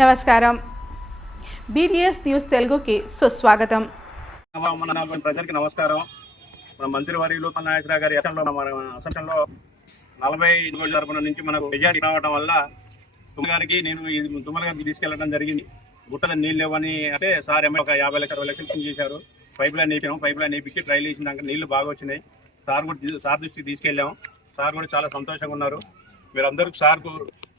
నమస్కారం. BDS news తెలుగుకి సుస్వాగతం. మన ప్రజలకి నమస్కారం. మన మంత్రి వర్యులు నాగేశ్వరరావు గారి అసెంబ్లీలో మన అసెంబ్లీలో నలభై రోజుల తరపున నుంచి మనకు మెజార్టీ రావడం వల్ల తుమ్మల గారికి నేను తుమ్మల గారికి తీసుకెళ్ళడం జరిగింది. గుట్టల నీళ్ళు ఇవ్వని అంటే సార్ ఏమో ఒక యాభై లక్షల అరవై లక్షలు చేశారు. పైప్ లైన్ వేపాము పైప్ లైన్ వేపించి ట్రైల్ వేసినాక నీళ్ళు బాగా వచ్చినాయి. సార్ కూడా సార్ దృష్టికి తీసుకెళ్ళాము సార్ కూడా చాలా సంతోషంగా ఉన్నారు. మీరందరూ సార్కు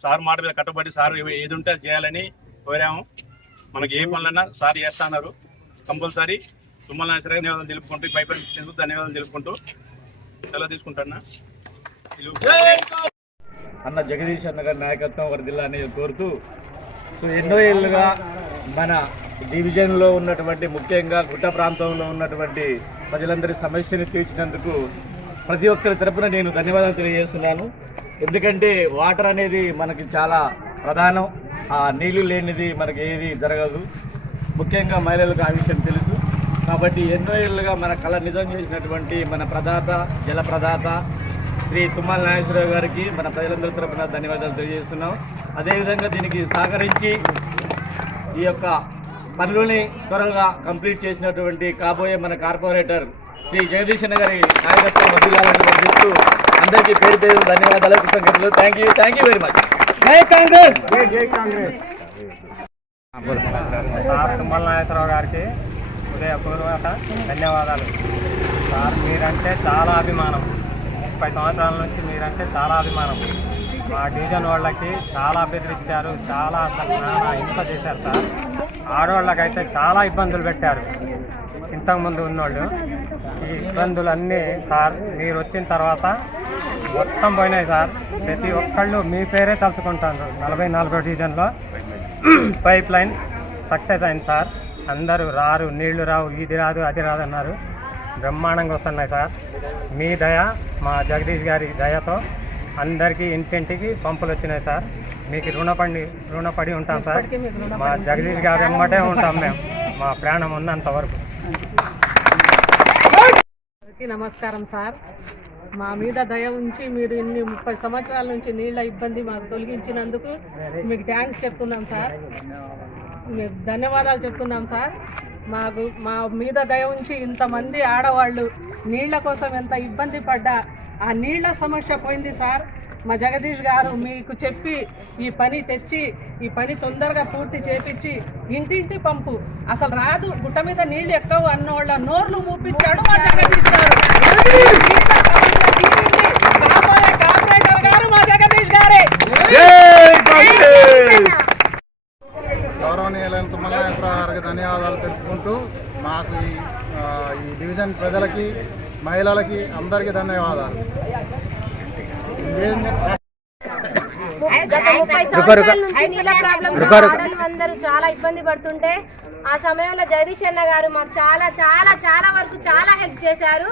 సార్ మాట మీద కట్టబడి సార్ ఏది ఉంటే చేయాలని కోరాము. మనకి ఏ పనులన్నా సార్ చేస్తున్నారు కంపల్సరీ తుమ్మల నాయసరావు ధన్యవాదాలు తెలుపుకుంటూ పైపై ధన్యవాదాలు తెలుపుకుంటూ సెలవు తీసుకుంటున్నా అన్న. జగదీష్ అన్న గారి నాయకత్వం జిల్లా అనేది కోరుతూ సో ఎన్నో ఏళ్ళుగా మన డివిజన్లో ఉన్నటువంటి ముఖ్యంగా గుట్ట ప్రాంతంలో ఉన్నటువంటి ప్రజలందరి సమస్యను తీర్చినందుకు ప్రతి ఒక్కరి తరపున నేను ధన్యవాదాలు తెలియజేస్తున్నాను. ఎందుకంటే వాటర్ అనేది మనకి చాలా ప్రధానం. ఆ నీళ్ళు లేనిది మనకి ఏది జరగదు. ముఖ్యంగా మహిళలకు ఆ విషయం తెలుసు. కాబట్టి ఎన్నో ఏళ్ళుగా మన కళ నిజం చేసినటువంటి మన ప్రదాత జల ప్రదాత శ్రీ తుమ్మల నాగేశ్వరరావు గారికి మన ప్రజలందరి తరపున ధన్యవాదాలు తెలియజేస్తున్నాం. అదేవిధంగా దీనికి సహకరించి ఈ యొక్క పనులని త్వరగా కంప్లీట్ చేసినటువంటి కాబోయే మన కార్పొరేటర్ శ్రీ జగదీశ్ అన్న గారి నాయకత్వం వదిలాలని వర్ధిస్తూ అందరికీ పేరు పేరు ధన్యవాదాలు కృతజ్ఞతలు. Thank you thank you very much జై కాంగ్రెస్! సార్ తుమ్మల నాగేశ్వరరావు గారికి హృదయపూర్వక ధన్యవాదాలు. సార్ మీరంటే చాలా అభిమానం. ముప్పై సంవత్సరాల నుంచి మీరంటే చాలా అభిమానం. మా డివిజన్ వాళ్ళకి చాలా బెదిరించారు చాలా అసలు చాలా హింస చేశారు సార్. ఆడవాళ్ళకైతే చాలా ఇబ్బందులు పెట్టారు. ఇంతకుముందు ఉన్నోళ్ళు ఈ ఇబ్బందులన్నీ సార్ మీరు వచ్చిన తర్వాత మొత్తం పోయినాయి సార్. ప్రతి ఒక్కళ్ళు మీ పేరే తలుచుకుంటారు. నలభై నాలుగో డివిజన్లో పైప్ లైన్ సక్సెస్ అయింది సార్. అందరూ రారు నీళ్ళు రావు ఇది రాదు అది రాదు అన్నారు. బ్రహ్మాండంగా వస్తున్నాయి సార్. మీ దయ మా జగదీష్ గారి దయతో అందరికీ ఇంటింటికి పంపులు వచ్చినాయి సార్. మీకు రుణపడి రుణపడి ఉంటాం సార్. మా జగదీష్ గారి వెంబటే ఉంటాం మేము. మా ప్రాణం ఉన్నంత వరకు. అందరికీ నమస్కారం సార్. మా మీద దయ ఉంచి మీరు ఇన్ని ముప్పై సంవత్సరాల నుంచి నీళ్ళ ఇబ్బంది మాకు తొలగించినందుకు మీకు థ్యాంక్స్ చెప్తున్నాం సార్. ధన్యవాదాలు చెప్తున్నాం సార్. మాకు మా మీద దయ ఉంచి ఇంతమంది ఆడవాళ్ళు నీళ్ళ కోసం ఎంత ఇబ్బంది పడ్డా ఆ నీళ్ళ సమస్య పోయింది సార్. మా జగదీష్ గారు మీకు చెప్పి ఈ పని తెచ్చి ఈ పని తొందరగా పూర్తి చేపించి ఇంటింటి పంపు. అసలు రాదు గుట్ట మీద నీళ్ళు ఎక్కవు అన్న వాళ్ళ నోర్లు మూపించాడు మా జగదీష్ గారు కాబోయే కార్పొరేటర్ గారు మా జగదీష్ గారే గారికి ధన్యవాదాలు తెలుపుకుంటూ మాకు ఈ డివిజన్ ప్రజలకి మహిళలకి అందరికీ ధన్యవాదాలు. అందరూ చాలా ఇబ్బంది పడుతుంటే ఆ సమయంలో జగదీష్ అన్న గారు మాకు చాలా చాలా చాలా వరకు చాలా హెల్ప్ చేశారు.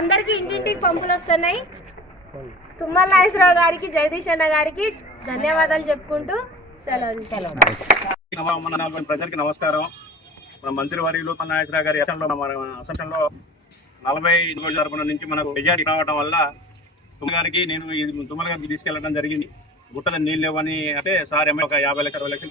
అందరికీ ఇంటింటికి పంపులు వస్తున్నాయి. తుమ్మల నాగేశ్వరరావు గారికి జగదీష్ అన్న గారికి ధన్యవాదాలు చెప్పుకుంటూ సెలవు సెలవు ప్రజలకి నమస్కారం. మన మంత్రి వర్యులు నాగేశ్వరరావు గారి అసెంబ్లీలో మన అసెంబ్లీలో నలభై రోజుల తరపున నుంచి మనకు మెజార్టీ రావడం వల్ల తుమ్మల గారికి నేను తుమ్మల గారికి తీసుకెళ్ళడం జరిగింది. గుట్టల నీళ్ళు లేవని అంటే సార్ ఒక యాభై లక్షల అరవై లక్షలు